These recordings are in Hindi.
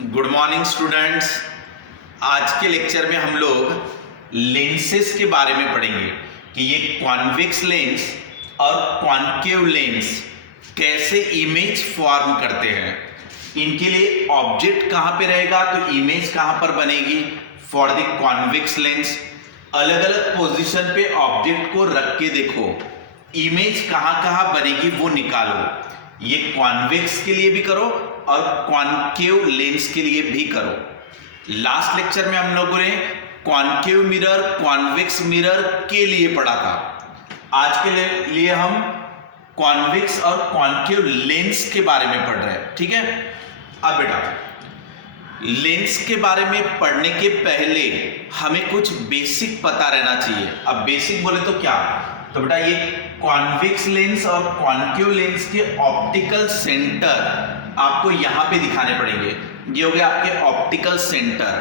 Good morning students. आज के लेक्चर में हम लोग लेंसेस के बारे में पढ़ेंगे कि ये कॉन्वेक्स लेंस और कॉन्केव लेंस कैसे इमेज फॉर्म करते हैं। इनके लिए ऑब्जेक्ट कहाँ पे रहेगा तो इमेज कहाँ पर बनेगी। फॉर द कॉन्वेक्स लेंस अलग अलग पोजीशन पे ऑब्जेक्ट को रख के देखो, इमेज कहाँ कहाँ बनेगी वो निकालो। ये कॉन्वेक्स के लिए भी करो और कॉन्केव लेंस के लिए भी करो। लास्ट लेक्चर में हम लोगों ने कॉन्केव मिरर, कॉन्वेक्स मिरर के लिए पढ़ा था। आज के लिए हम कॉन्वेक्स और कॉन्केव लेंस के बारे में पढ़ रहे हैं, ठीक है। अब बेटा लेंस के बारे में पढ़ने के पहले हमें कुछ बेसिक पता रहना चाहिए। अब बेसिक बोले तो क्या, तो बेटा ये कॉन्वेक्स लेंस और कॉन्केव लेंस के ऑप्टिकल सेंटर आपको यहां पे दिखाने पड़ेंगे। ये हो गया आपके ऑप्टिकल सेंटर।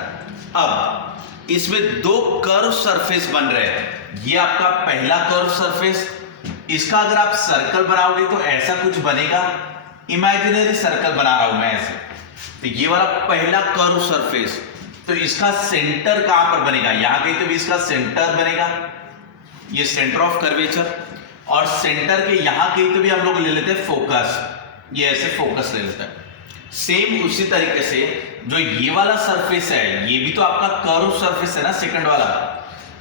अब इसमें दो कर्व सरफेस बन रहे हैं। ये आपका पहला कर्व सरफेस, इसका अगर आप सर्कल बनाओगे तो ऐसा कुछ बनेगा। इमेजिनरी सर्कल बना रहा हूं मैं ऐसे, तो ये वाला पहला कर्व सरफेस, तो इसका सेंटर कहां पर बनेगा, यहां कहीं तो भी इसका सेंटर बनेगा, ये सेंटर ऑफ कर्वेचर। और सेंटर के यहां कहीं तो भी हम लोग ले लेते हैं फोकस, ये ऐसे फोकस ले लेते हैं। सेम उसी तरीके से जो ये वाला सरफेस है, ये भी तो आपका कर्व सरफेस है ना, सेकंड वाला।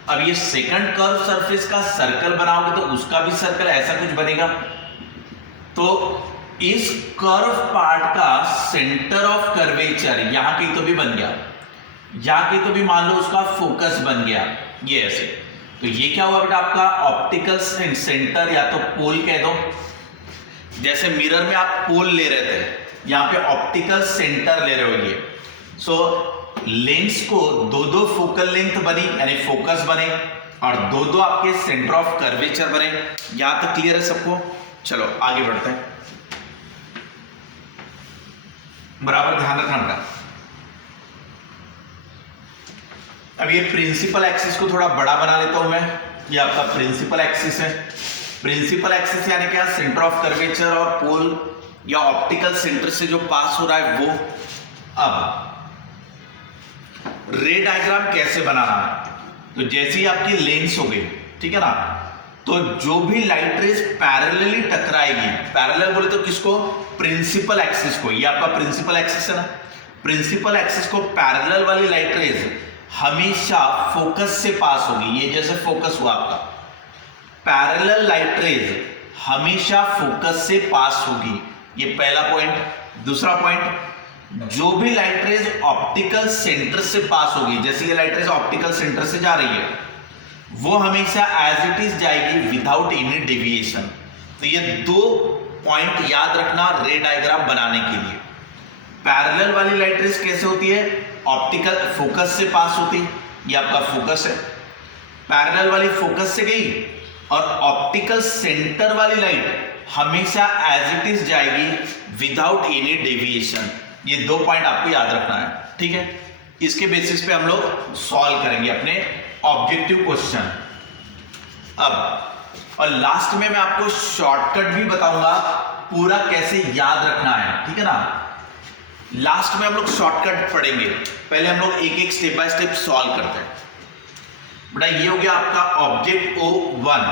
अब ये सेकंड कर्व सरफेस का सर्कल बनाओगे तो उसका भी सर्कल ऐसा कुछ बनेगा। तो इस कर्व पार्ट का सेंटर ऑफ कर्वेचर यहां कहीं तो भी बन गया, यहां कहीं तो भी मान लो उसका फोकस बन गया, ये ऐसे। तो ये क्या हुआ बेटा आपका ऑप्टिकल सेंटर या तो पोल कह दो। जैसे मिरर में आप पोल ले रहे थे, यहां पे ऑप्टिकल सेंटर ले रहे हो ये। सो लेंस को दो दो फोकल लेंथ बनी यानी फोकस बने और दो दो आपके सेंटर ऑफ कर्वेचर बने। यहां तक क्लियर है सबको। चलो आगे बढ़ते हैं, बराबर ध्यान रखना बेटा। अब ये प्रिंसिपल एक्सिस को थोड़ा बड़ा बना लेता हूं मैं। ये आपका प्रिंसिपल एक्सिस है। प्रिंसिपल एक्सिस यानी क्या, सेंटर ऑफ कर्वेचर और पोल या ऑप्टिकल सेंटर से जो पास हो रहा है वो। अब रे डायग्राम कैसे बनाना है, तो जैसे ही आपकी लेंस हो गई, ठीक है ना, तो जो भी लाइट रेज पैरेलली टकराएगी, पैरेलल बोले तो किसको, प्रिंसिपल एक्सिस को। ये आपका प्रिंसिपल एक्सिस है ना, प्रिंसिपल एक्सिस को पैरेलल वाली लाइट रेज हमेशा फोकस से पास होगी। ये जैसे फोकस हुआ आपका, पैरेलल लाइट रेज हमेशा फोकस से पास होगी। ये पहला पॉइंट। दूसरा पॉइंट, जो भी लाइट रेज ऑप्टिकल सेंटर से पास होगी, जैसे ये लाइट रेज ऑप्टिकल सेंटर से जा रही है, वो हमेशा एज इट इज जाएगी विदाउट एनी डेविएशन। तो ये दो पॉइंट याद रखना रे डायग्राम बनाने के लिए। पैरेलल वाली लाइट रेज कैसे होती है, ऑप्टिकल फोकस से पास होती, ये आपका फोकस है। पैरेलल वाली फोकस से गई और ऑप्टिकल सेंटर वाली लाइट हमेशा एज इट इज जाएगी विदाउट एनी डेविएशन। ये दो पॉइंट आपको याद रखना है, ठीक है। इसके बेसिस पे हम लोग सॉल्व करेंगे अपने ऑब्जेक्टिव क्वेश्चन। अब और लास्ट में मैं आपको शॉर्टकट भी बताऊंगा पूरा कैसे याद रखना है, ठीक है ना। लास्ट में हम लोग शॉर्टकट पढ़ेंगे, पहले हम लोग एक एक स्टेप बाय स्टेप सॉल्व करते हैं। बेटा ये हो गया आपका ऑब्जेक्ट O1।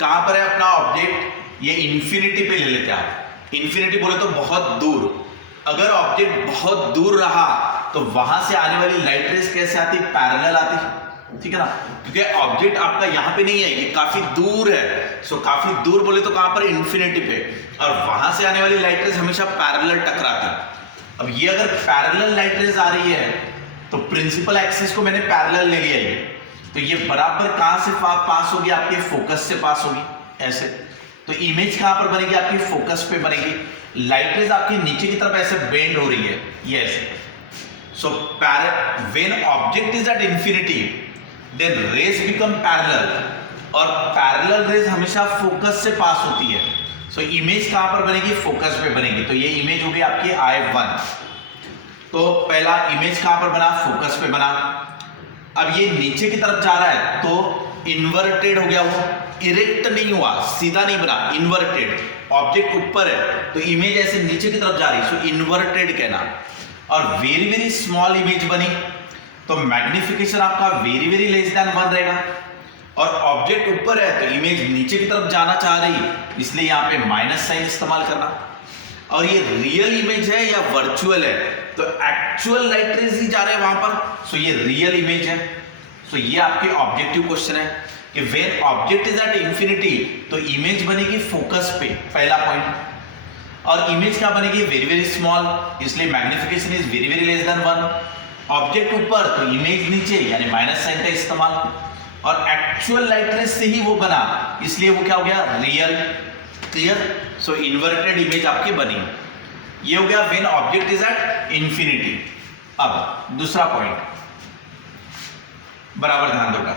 कहां पर है अपना ऑब्जेक्ट, ये इंफिनिटी पे ले लेते हैं आप। इंफिनिटी बोले तो बहुत दूर। अगर ऑब्जेक्ट बहुत दूर रहा तो वहां से आने वाली लाइट रेज कैसे आती, पैरेलल आती, ठीक है ना, क्योंकि ऑब्जेक्ट आपका यहां पे नहीं है, ये काफी दूर है। सो काफी दूर बोले तो कहां पर, इंफिनिटी पे, और वहां से आने वाली लाइट रेज हमेशा पैरेलल टकराती। अब ये अगर पैरेलल लाइट रेज आ रही है तो प्रिंसिपल एक्सिस को मैंने पैरेलल ले लिया है, तो ये बराबर कहां से पास होगी, आपके फोकस से पास होगी ऐसे। तो इमेज कहां पर बनेगी, आपकी फोकस पे बनेगी। लाइट रेज आपकी नीचे की तरफ ऐसे बेंड हो रही है, ये ऐसे। So when object is at infinity then rays become parallel, और पैरेलल रेज हमेशा फोकस से पास होती है। सो इमेज कहां पर बनेगी, फोकस पे बनेगी। तो ये इमेज होगी आपकी I1। तो पहला इमेज कहां पर बना, फोकस पे बना। अब ये नीचे की तरफ जा रहा है तो इन्वर्टेड हो गया, वो इरेक्ट नहीं हुआ, सीधा नहीं बना, इन्वर्टेड। ऑब्जेक्ट ऊपर है तो इमेज ऐसे नीचे की तरफ जा रही है, सो इन्वर्टेड कहना। और वेरी वेरी स्मॉल इमेज बनी तो मैग्निफिकेशन आपका वेरी वेरी लेस देन 1 रहेगा। और ऑब्जेक्ट ऊपर है तो इमेज नीचे की तरफ जाना चाह रही है, इसलिए यहाँ पे माइनस साइन इस्तेमाल करना। और ये रियल इमेज है या वर्चुअल है, तो एक्चुअल लाइट रेज ही जा रहे हैं वहां पर, सो ये रियल इमेज है। सो ये आपके ऑब्जेक्टिव क्वेश्चन है कि when object is at infinity तो इमेज बनेगी फोकस पे, पहला पॉइंट। और इमेज क्या बनेगी, वेरी वेरी स्मॉल, इसलिए magnification is very very less than 1। Object ऊपर तो इमेज नीचे, यानी माइनस साइन का इस्तेमाल। और एक्चुअल लाइट रेज से ही वो बना, इसलिए वो क्या हो गया, रियल। क्लियर? सो इन्वर्टेड इमेज आपकी बनी। ये हो गया when object is at infinity. अब दूसरा पॉइंट, बराबर ध्यान दोगा।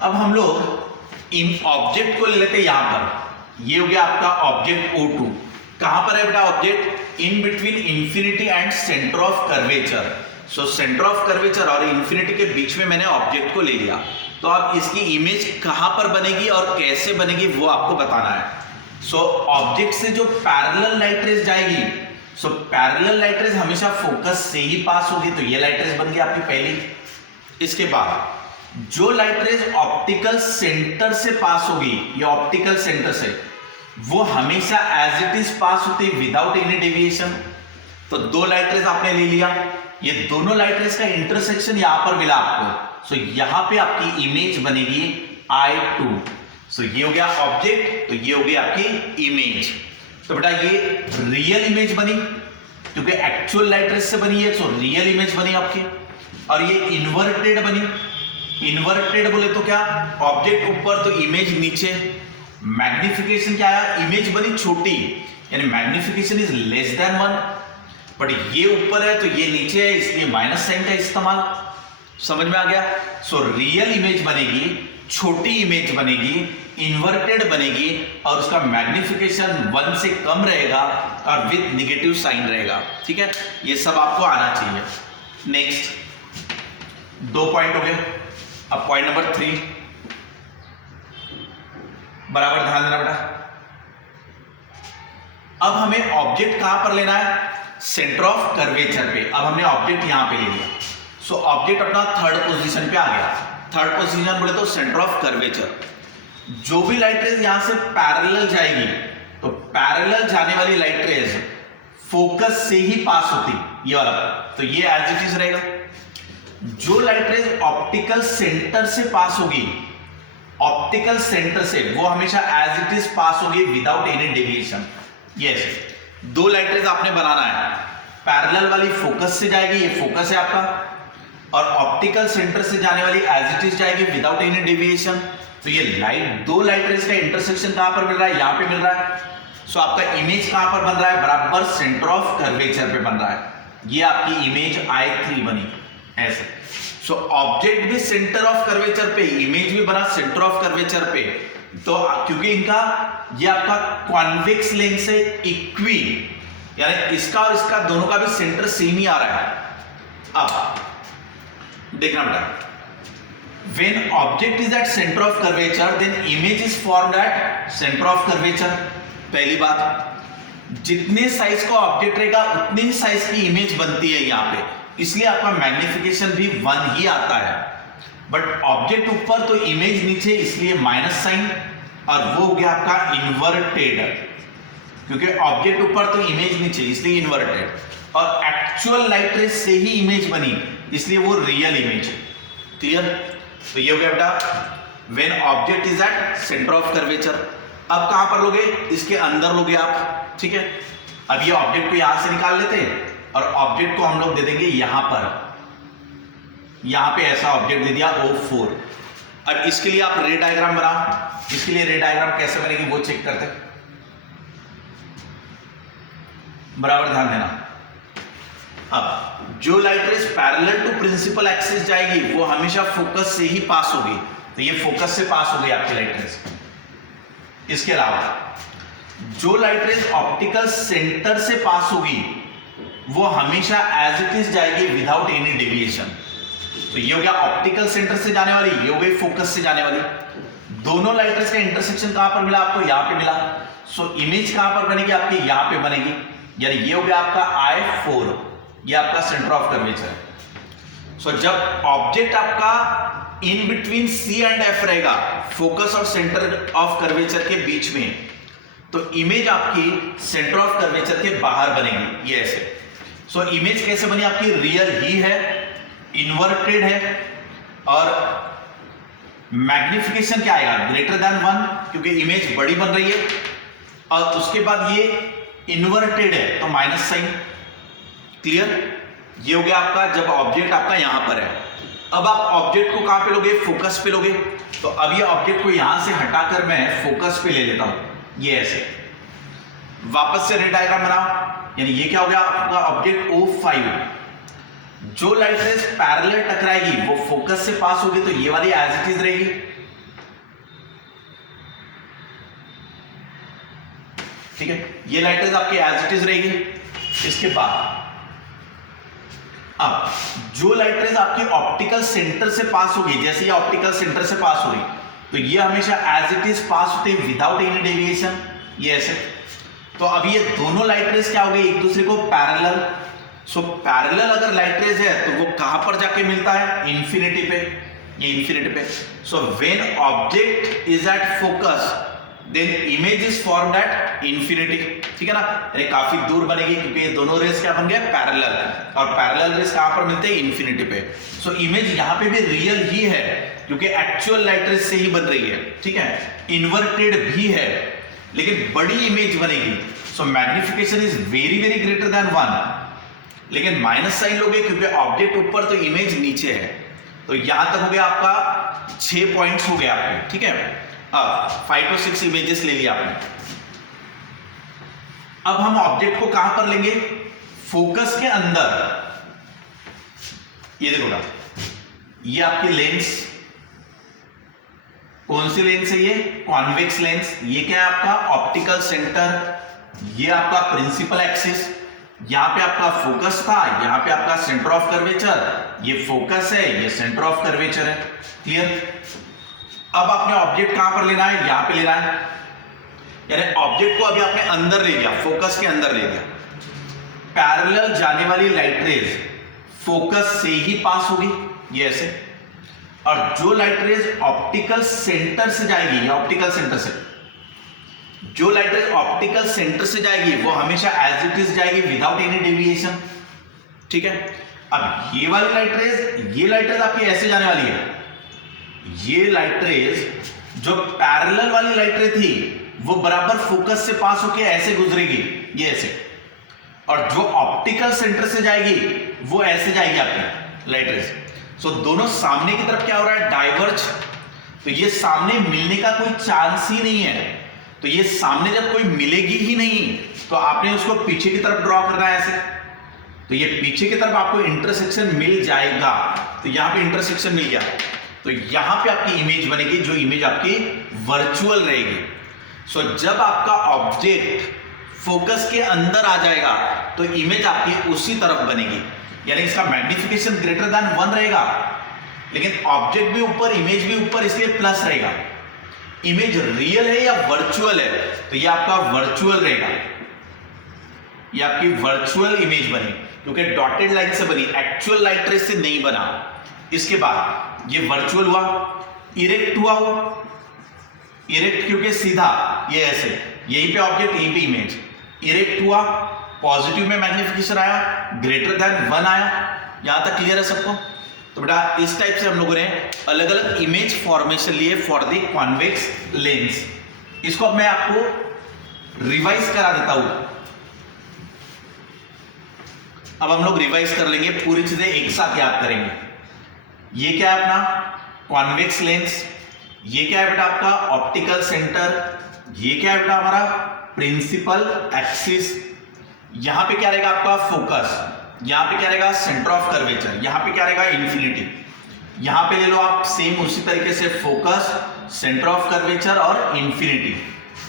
अब हम लोग इन ऑब्जेक्ट को ले लेते हैं यहां पर। ये हो गया आपका ऑब्जेक्ट O2। कहां पर है बेटा object, in between infinity and centre of curvature. So centre of curvature और इंफिनिटी के बीच में मैंने ऑब्जेक्ट को ले लिया। तो अब इसकी इमेज कहां पर बनेगी और कैसे बनेगी वो आपको बताना है। सो ऑब्जेक्ट से जो पैरेलल लाइट रेज जाएगी, सो पैरेलल लाइट रेज हमेशा फोकस से ही पास होगी, तो ये लाइट रेज बन गई आपकी पहली। इसके बाद जो लाइट रेज ऑप्टिकल सेंटर से पास होगी, ये ऑप्टिकल सेंटर से, वो हमेशा एज इट इज पास होती है विदाउट एनी डेविएशन। तो दो लाइट रेज आपने ले लिया, ये दोनों लाइट रेज का इंटरसेक्शन यहां पर मिला आपको, सो यहां पे आपकी इमेज बनेगी I2। सो ये हो गया ऑब्जेक्ट, तो ये हो गई आपकी इमेज। तो बेटा ये रियल इमेज बनी क्योंकि एक्चुअल लाइट रेज से बनी है, सो रियल इमेज बनी आपकी। और ये इन्वर्टेड बनी। इन्वर्टेड बोले तो क्या, ऑब्जेक्ट ऊपर तो इमेज नीचे। मैग्निफिकेशन क्या आया, इमेज बनी छोटी, यानी magnification is less than 1, but ये ऊपर है तो ये नीचे है, इसलिए माइनस साइन का इस्तेमाल। समझ में आ गया? सो रियल इमेज बनेगी, छोटी इमेज बनेगी, इन्वर्टेड बनेगी, और उसका मैग्निफिकेशन 1 से कम रहेगा और विद नेगेटिव साइन रहेगा। ठीक है, ये सब आपको आना चाहिए। नेक्स्ट 2 पॉइंट हो गए। अब पॉइंट नंबर 3, बराबर ध्यान देना बेटा। अब हमें ऑब्जेक्ट कहां पर लेना है, सेंटर ऑफ कर्वेचर पे। अब हमने ऑब्जेक्ट यहां पे ले लिया, सो ऑब्जेक्ट अपना थर्ड पोजीशन पे आ गया। थर्ड पोजीशन बोले तो सेंटर ऑफ कर्वेचर। जो भी लाइट रेज यहां से पैरेलल जाएगी, तो पैरेलल जाने वाली लाइट रेज फोकस से ही पास होती, ये वाला, तो ये एज इट इज रहेगा। जो लाइट रेज ऑप्टिकल सेंटर से पास होगी, ऑप्टिकल सेंटर से, वो हमेशा एज इट इज पास होगी विदाउट एनी डेविएशन। यस, दो लाइट रेज आपने बनाना है, पैरेलल वाली फोकस से जाएगी, ये फोकस है आपका, और ऑप्टिकल सेंटर से जाने वाली एज इट इज जाएगी विदाउट एनी डेविएशन। तो ये दो लाइट रेज का इंटरसेक्शन कहां पर मिल रहा है, यहां पे मिल रहा है। सो आपका इमेज कहां पर बन रहा है, बराबर सेंटर ऑफ कर्वेचर पे बन रहा है। ये आपकी इमेज I3 बनी ऐसे। सो ऑब्जेक्ट भी सेंटर ऑफ कर्वेचर पे, इमेज भी बना सेंटर ऑफ कर्वेचर पे। तो क्योंकि इनका ये आपका कॉन्वेक्स लेंस है, इक्वी, यानी इसका और इसका दोनों का भी सेंटर सेम ही आ रहा है। अब देखना बेटा, when object is at center of curvature then image is formed at center of curvature। पहली बात, जितने साइज का ऑब्जेक्ट रहेगा उतनी ही साइज की इमेज बनती है यहां पे, इसलिए आपका मैग्निफिकेशन भी 1 ही आता है। बट ऑब्जेक्ट ऊपर तो इमेज नीचे, इसलिए माइनस साइन, और वो हो गया आपका इन्वर्टेड, क्योंकि ऑब्जेक्ट ऊपर तो इमेज नीचे, इसलिए इन्वर्टेड। और एक्चुअल लाइट रेज से ही इमेज बनी, इसलिए वो रियल इमेज। क्लियर? तो ये हो गया बेटा when object is at centre of curvature. अब कहां पर लोगे, इसके अंदर लोगे आप। ठीक है, अब ये ऑब्जेक्ट को यहां से निकाल लेते हैं और ऑब्जेक्ट को हम लोग दे देंगे यहां पर। यहां पे ऐसा ऑब्जेक्ट दे दिया O4। अब इसके लिए आप रे डायग्राम बना, इसके लिए रे डायग्राम कैसे बनेगी वो चेक करते हैं। बराबर ध्यान देना। अब जो light rays parallel to principal axis जाएगी वो हमेशा फोकस से ही पास होगी, तो ये फोकस से पास हो गई आपकी लाइट रेज। इसके अलावा जो लाइट रेज ऑप्टिकल सेंटर से पास होगी वो हमेशा एज इट इज जाएगी विदाउट एनी डेविएशन। तो ये हो गया ऑप्टिकल सेंटर से जाने वाली, ये हो गई फोकस से जाने वाली। दोनों लाइट रेज का इंटरसेक्शन कहां पर मिला आपको, यहां पे मिला। सो इमेज कहां पर बनेगी आपकी, यहां पे बनेगी, यानी ये हो गया आपका I4, ये आपका सेंटर ऑफ कर्वेचर है। सो जब ऑब्जेक्ट आपका in between C and F रहेगा, फोकस और सेंटर ऑफ कर्वेचर के बीच में, तो इमेज आपकी सेंटर ऑफ कर्वेचर के बाहर बनेगी, ये ऐसे। सो इमेज कैसे बनी आपकी, रियल ही है, इन्वर्टेड है, और मैग्निफिकेशन क्या आएगा, ग्रेटर देन 1, क्योंकि इमेज बड़ी बन रही है, और उसके बाद ये इन्वर्टेड है तो माइनस साइन। क्लियर, ये हो गया आपका जब ऑब्जेक्ट आपका यहां पर है। अब आप ऑब्जेक्ट को कहां पे लोगे, फोकस पे लोगे। तो अब ये ऑब्जेक्ट को यहां से हटाकर मैं फोकस पे ले लेता हूं, ये ऐसे। वापस से रे डायग्राम बनाओ, यानी ये क्या हो गया आपका ऑब्जेक्ट O5। जो लाइट रेज पैरेलल टकराएगी वो फोकस से पास होगी, तो ये वाली एज इट इज रहेगी। ठीक है, ये लाइट रेज आपकी एज इट इज रहेगी। इसके बाद अब जो लाइट रेज आपकी ऑप्टिकल सेंटर से पास होगी, जैसे ये ऑप्टिकल सेंटर से पास हो रही, तो ये हमेशा एज इट इज पास होते हैं विदाउट एनी डेविएशन, ये ऐसे। तो अब ये दोनों लाइट रेज क्या हो गई, एक दूसरे को पैरेलल। सो पैरेलल अगर लाइट रेज है तो वो कहां पर जाके मिलता है, इंफिनिटी पे, ये इंफिनिटी पे। So when object is at focus then image is formed at infinity. ठीक है ना, यानी काफी दूर बनेगी, क्योंकि ये दोनों रेज क्या बन गए, पैरेलल, और पैरेलल रेज कहां पर मिलते हैं, इंफिनिटी पे। सो इमेज यहां पे भी रियल ही है, क्योंकि एक्चुअल लाइट रेज से ही बन रही है। ठीक है, इन्वर्टेड भी है, लेकिन बड़ी इमेज बनेगी। So magnification is very very greater than 1, लेकिन माइनस साइन लोगे क्योंकि ऑब्जेक्ट ऊपर तो इमेज नीचे है। तो यहां तक हो गया आपका 6 पॉइंट्स हो गए आपके। ठीक है, 5 to 6 इमेजेस ले लिया आपने। अब हम ऑब्जेक्ट को कहां पर लेंगे, फोकस के अंदर। ये देखो ना, ये आपकी लेंस, कौन सी लेंस है, ये कॉन्वेक्स लेंस। ये क्या है आपका ऑप्टिकल सेंटर, ये आपका प्रिंसिपल एक्सिस, यहां पे आपका फोकस था, यहां पे आपका सेंटर ऑफ कर्वेचर, ये फोकस है, ये सेंटर ऑफ कर्वेचर है। क्लियर, अब आपने ऑब्जेक्ट कहां पर लेना है, यहां पे लेना है, यानी ऑब्जेक्ट को अभी आपने अंदर ले गया, फोकस के अंदर ले गया। पैरेलल जाने वाली लाइट रेज फोकस से ही पास होगी, ये ऐसे, और जो लाइट रेज ऑप्टिकल सेंटर से जाएगी, या ऑप्टिकल सेंटर से, जो लाइट रेज ऑप्टिकल सेंटर से जाएगी वो हमेशा एज इट इज जाएगी विदाउट एनी डेविएशन। ठीक है, अब ये वाली लाइट रेज, ये लाइट रेज आपकी ऐसे जाने वाली है। ये लाइट रेज जो पैरेलल वाली लाइट रेज थी वो बराबर फोकस से पास होकर ऐसे गुजरेगी, ये ऐसे, और जो ऑप्टिकल सेंटर से जाएगी वो ऐसे जाएगी आपकी लाइट रेज। सो दोनों सामने की तरफ क्या हो रहा है, डाइवर्ज। तो ये सामने मिलने का कोई चांस ही नहीं है। तो ये सामने जब कोई मिलेगी ही नहीं तो आपने उसको पीछे की तरफ ड्रॉ करना है ऐसे। तो ये पीछे की तरफ आपको इंटरसेक्शन मिल जाएगा। तो यहां पे इंटरसेक्शन मिल गया, तो यहां पे आपकी इमेज बनेगी, जो इमेज आपकी वर्चुअल रहेगी। सो जब आपका ऑब्जेक्ट फोकस के अंदर आ जाएगा तो इमेज आपकी उसी तरफ बनेगी, यानी इसका मैग्निफिकेशन ग्रेटर देन 1 रहेगा, लेकिन ऑब्जेक्ट भी ऊपर, इमेज भी ऊपर, इसलिए प्लस रहेगा। इमेज रियल है या वर्चुअल है, तो ये आपका वर्चुअल रहेगा, ये आपकी वर्चुअल इमेज बनी, क्योंकि डॉटेड लाइन से बनी, एक्चुअल लाइट रेज से नहीं बना। इसके बाद ये वर्चुअल हुआ, इरेक्ट हुआ, इरेक्ट क्योंकि सीधा, ये ऐसे, यहीं पे ऑब्जेक्ट, यहीं पे इमेज, इरेक्ट हुआ, पॉजिटिव में मैग्निफिकेशन आया, ग्रेटर देन 1 आया। यहां तक क्लियर है सबको? तो बेटा इस टाइप से हम लोगों ने अलग अलग इमेज फॉर्मेशन लिए फॉर द कॉन्वेक्स लेंस। इसको अब मैं आपको रिवाइज करा देता हूं। अब हम लोग रिवाइज कर लेंगे, पूरी चीजें एक साथ याद करेंगे। ये क्या है अपना कॉन्वेक्स लेंस, ये क्या है बेटा आपका ऑप्टिकल सेंटर, ये क्या है बेटा हमारा प्रिंसिपल एक्सिस, यहां पे क्या रहेगा आपका फोकस, यहां पे क्या रहेगा सेंटर ऑफ कर्वेचर, यहां पे क्या रहेगा इंफिनिटी। यहां पे ले लो आप सेम उसी तरीके से फोकस, सेंटर ऑफ कर्वेचर और इंफिनिटी।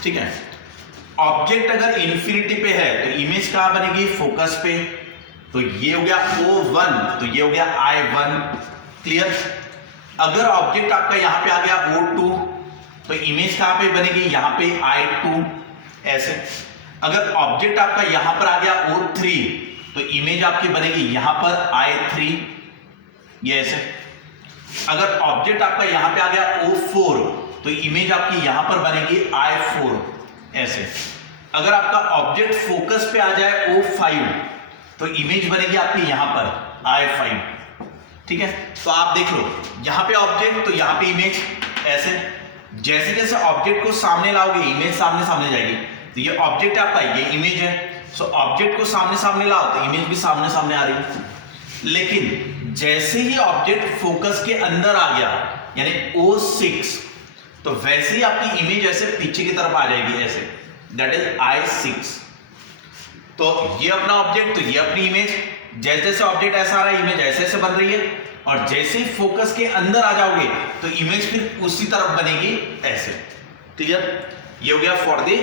ठीक है, ऑब्जेक्ट अगर इंफिनिटी पे है तो इमेज कहां बनेगी, फोकस पे। तो ये हो गया O1, तो ये हो गया I1। क्लियर? अगर ऑब्जेक्ट आपका यहां पे आ गया O2, तो इमेज कहां पे बनेगी, यहां पे I2 ऐसे। अगर ऑब्जेक्ट आपका यहां पर आ गया O3 तो इमेज आपकी बनेगी यहां पर I3 ये ऐसे। अगर ऑब्जेक्ट आपका यहां पे आ गया O4 तो इमेज आपकी यहां पर बनेगी I4 ऐसे। अगर आपका ऑब्जेक्ट फोकस पे आ जाए O5 तो इमेज बनेगी आपकी यहां पर I5, ठीक है। तो आप देख लो यहां पे ऑब्जेक्ट तो यहां पे इमेज ऐसे। जैसे जैसे ऑब्जेक्ट को सामने लाओगे इमेज सामने सामने जाएगी। तो ये ऑब्जेक्ट आपका ये इमेज है, सो ऑब्जेक्ट को सामने सामने लाओ तो इमेज भी सामने सामने आ रही है। लेकिन जैसे ही ऑब्जेक्ट फोकस के अंदर आ गया यानी O6 तो वैसे ही आपकी इमेज ऐसे पीछे की तरफ आ जाएगी ऐसे, दैट इज I6। तो ये अपना ऑब्जेक्ट तो ये अपनी इमेज, जैसे जैसे ऑब्जेक्ट ऐसा आ रहा है इमेज ऐसे ऐसे बन रही है, और जैसे ही फोकस के अंदर आ जाओगे तो इमेज फिर उसी तरफ बनेगी ऐसे। क्लियर? ये हो गया फॉर द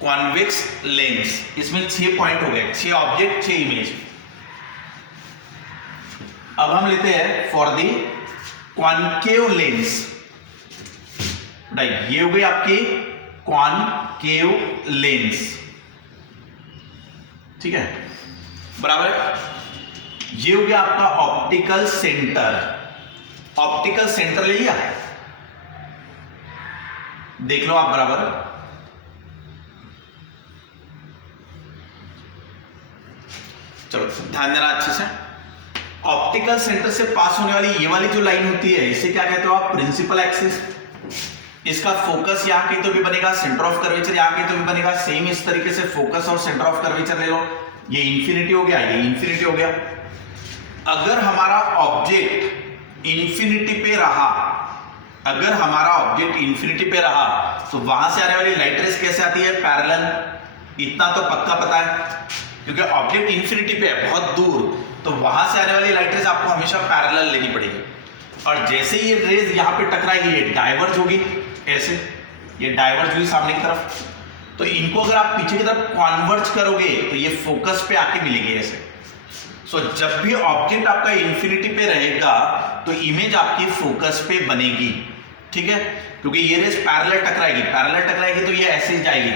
कॉन्वेक्स लेंस। इसमें 6 पॉइंट हो गए, 6 ऑब्जेक्ट 6 इमेज। अब हम लेते हैं फॉर द कॉन्केव लेंस। ये हो गई आपकी कॉन्केव लेंस, ठीक है, बराबर। ये हो गया आपका ऑप्टिकल सेंटर। ऑप्टिकल सेंटर ले लिया, देख लो आप बराबर। चलो ध्यान देना अच्छे से। ऑप्टिकल सेंटर से पास होने वाली ये वाली जो लाइन होती है इसे क्या कहते हो आप, प्रिंसिपल एक्सिस। इसका फोकस यहां कहीं तो भी बनेगा, सेंटर ऑफ कर्वेचर यहां कहीं तो भी बनेगा। सेम इस तरीके से फोकस और सेंटर ऑफ कर्वेचर ले लो। ये इंफिनिटी हो गया, ये इंफिनिटी हो गया। अगर हमारा ऑब्जेक्ट इंफिनिटी पे रहा, अगर हमारा ऑब्जेक्ट इंफिनिटी पे रहा तो वहां से आने वाली लाइट रेस कैसे आती है, पैरेलल। इतना तो पक्का पता है क्योंकि ऑब्जेक्ट इंफिनिटी पे है बहुत दूर, तो वहां से आने वाली लाइट रेस आपको हमेशा पैरेलल लेनी पड़ेगी। और जैसे ये रेज यहां पे टकराएगी ये डाइवर्ज होगी ऐसे, ये डाइवर्ज हुई सामने की तरफ। तो इनको अगर आप पीछे की तरफ कॉन्वर्ज करोगे तो ये फोकस पे आके मिलेंगे ऐसे। सो जब भी ऑब्जेक्ट आपका इंफिनिटी पे रहेगा तो इमेज आपकी फोकस पे बनेगी, ठीक है, क्योंकि ये रेस पैरेलल टकराएगी, पैरेलल टकराएगी तो ये ऐसे ही जाएगी,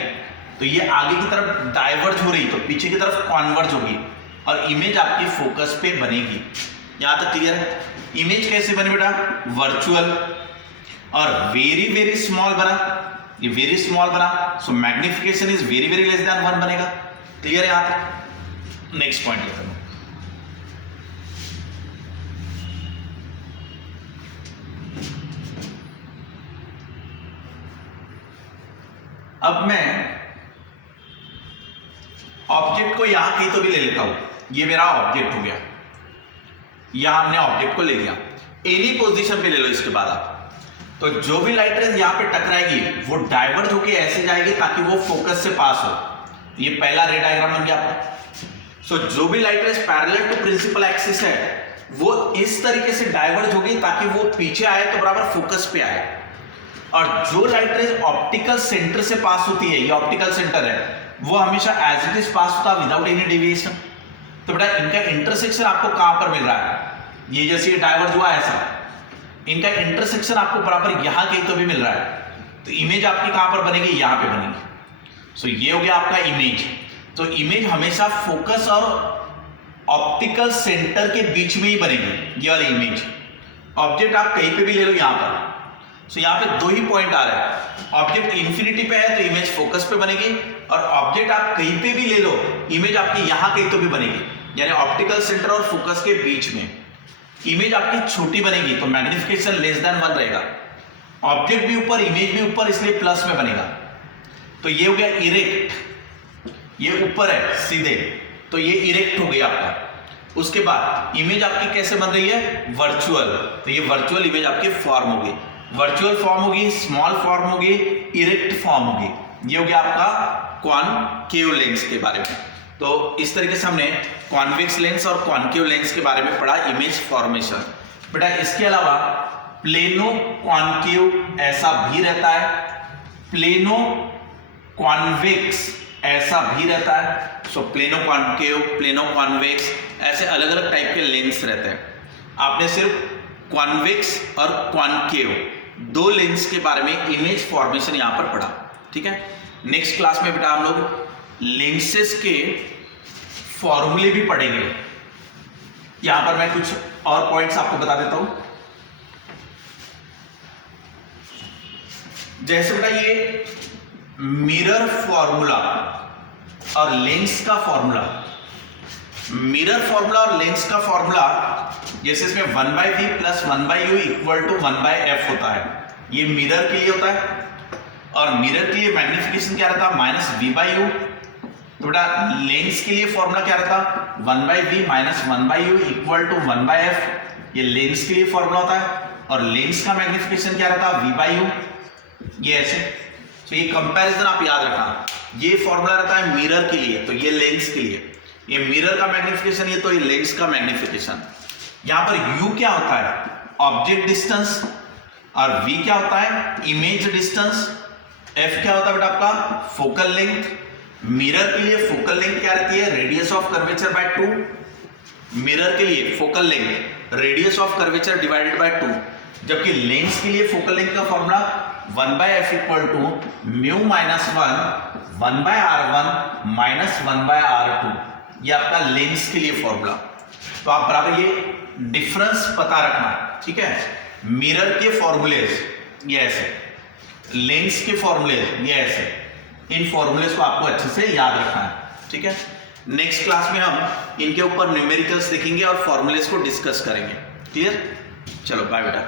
तो ये आगे की तरफ डाइवर्ज हो रही तो पीछे की तरफ कॉन्वर्ज होगी और इमेज आपकी फोकस पे बनेगी। यहां तक क्लियर है? इमेज कैसे बने बेटा, वर्चुअल और वेरी वेरी स्मॉल बना, ये वेरी स्मॉल बना, so magnification is very very less than 1 बनेगा। क्लियर है यहां तक? नेक्स्ट पॉइंट लेते हैं। अब मैं ऑब्जेक्ट को यहां कहीं तो भी ले लेता हूं, ये मेरा ऑब्जेक्ट हो गया, यहां हमने ऑब्जेक्ट को ले लिया, एनी पोजीशन पे ले लो इसके बाद आप। तो जो भी लाइट रेज यहां पे टकराएगी वो डाइवर्ज होके ऐसे जाएगी ताकि वो फोकस से पास हो। ये पहला रे डायग्राम बन गया आपका। सो जो भी light rays parallel to principal axis है वो इस तरीके से डाइवर्ज होगी ताकि वो पीछे आए तो बराबर फोकस पे आए। और जो लाइट रेज ऑप्टिकल सेंटर से पास होती है, ये ऑप्टिकल सेंटर है, वो हमेशा एज इट इज पास होता है विदाउट एनी डेविएशन। तो बेटा इनका इंटरसेक्शन आपको कहां पर मिल रहा है, ये जैसे ये डाइवर्ज हुआ ऐसा, इनका इंटरसेक्शन आपको बराबर यहां कहीं तो भी मिल रहा है। तो इमेज आपकी कहां पर बनेगी, यहां पे बनेगी। सो ये हो गया आपका इमेज। तो इमेज हमेशा फोकस और ऑप्टिकल सेंटर के बीच में ही बनेगी, ये वाली इमेज। ऑब्जेक्ट आप कहीं पे भी ले लो यहां पर। सो यहां पे 2 ही पॉइंट आ रहा है, ऑब्जेक्ट इंफिनिटी पे है तो इमेज फोकस पे बनेगी, और ऑब्जेक्ट आप कहीं पे भी ले लो इमेज आपकी यहां कहीं तो भी बनेगी, यानी ऑप्टिकल सेंटर और फोकस के बीच में। इमेज आपकी छोटी बनेगी तो मैग्निफिकेशन लेस देन 1 रहेगा। ऑब्जेक्ट भी ऊपर इमेज भी ऊपर, इसलिए प्लस में बनेगा। तो ये हो गया इरेक्ट, ये ऊपर है सीधे, तो ये इरेक्ट हो गया आपका। उसके बाद इमेज आपकी कैसे बन रही है, वर्चुअल। तो ये वर्चुअल इमेज आपकी फॉर्म होगी, वर्चुअल फॉर्म होगी, स्मॉल फॉर्म होगी, इरेक्ट फॉर्म होगी। ये हो गया आपका कॉनकेव लेंस के बारे में। तो इस तरीके से हमने कॉन्वेक्स लेंस और कॉनकेव लेंस के बारे में पढ़ा, इमेज फॉर्मेशन। बेटा इसके अलावा प्लेनो कॉनकेव ऐसा भी रहता है, प्लेनो कॉन्वेक्स ऐसा भी रहता है। सो प्लेनो कॉनकेव, प्लेनो कॉन्वेक्स, ऐसे अलग अलग टाइप के लेंस रहते हैं। आपने सिर्फ कॉन्वेक्स और कॉनकेव दो लेंस के बारे में इमेज फॉर्मेशन यहां पर पढ़ा। ठीक है, नेक्स्ट क्लास में बेटा हम लोग लेंसेस के फॉर्मूले भी पढ़ेंगे। यहां पर मैं कुछ और पॉइंट्स आपको बता देता हूं। जैसे बेटा ये मिरर फॉर्मूला और लेंस का फॉर्मूला, मिरर फॉर्मूला और लेंस का फॉर्मूला जैसे इसमें 1/v plus 1/u equal to 1/f होता है, ये मिरर के लिए होता है। और मिरर के लिए मैग्निफिकेशन क्या रहता है -v/u। तो बेटा लेंस के लिए फॉर्मूला क्या रहता 1/v minus 1/u equal to 1/f, ये लेंस के लिए फॉर्मूला होता है। और लेंस का मैग्निफिकेशन क्या रहता v/u, ये ऐसे। तो ये कंपैरिजन आप याद रखना, ये फॉर्मूला रहता है मिरर के लिए, तो ये लेंस के लिए, ये मिरर का मैग्निफिकेशन, ये तो ये लेंस का मैग्निफिकेशन। यहां पर u क्या होता है ऑब्जेक्ट डिस्टेंस, और v क्या होता है इमेज डिस्टेंस, f क्या होता है बेटा आपका फोकल लेंथ। मिरर के लिए फोकल लेंथ क्या रहती है radius of curvature by 2, mirror के लिए focal length radius of curvature divided by 2, जबकि लेंस के लिए फोकल लेंथ का formula 1/f equal to mu minus 1/r1 minus 1/r2, ये आपका लेंस के लिए फॉर्मूला। तो आप बराबर ये डिफरेंस पता रखना। ठीक है, मिरर के फॉर्मूलेज ये ऐसे, लेंस के फॉर्मूलेज ये ऐसे, इन फॉर्मूलेज को आपको अच्छे से याद रखना है। ठीक है, नेक्स्ट क्लास में हम इनके ऊपर न्यूमेरिकल्स देखेंगे और फॉर्मूलेज को डिस्कस करेंगे। क्लियर, चलो बाय बेटा।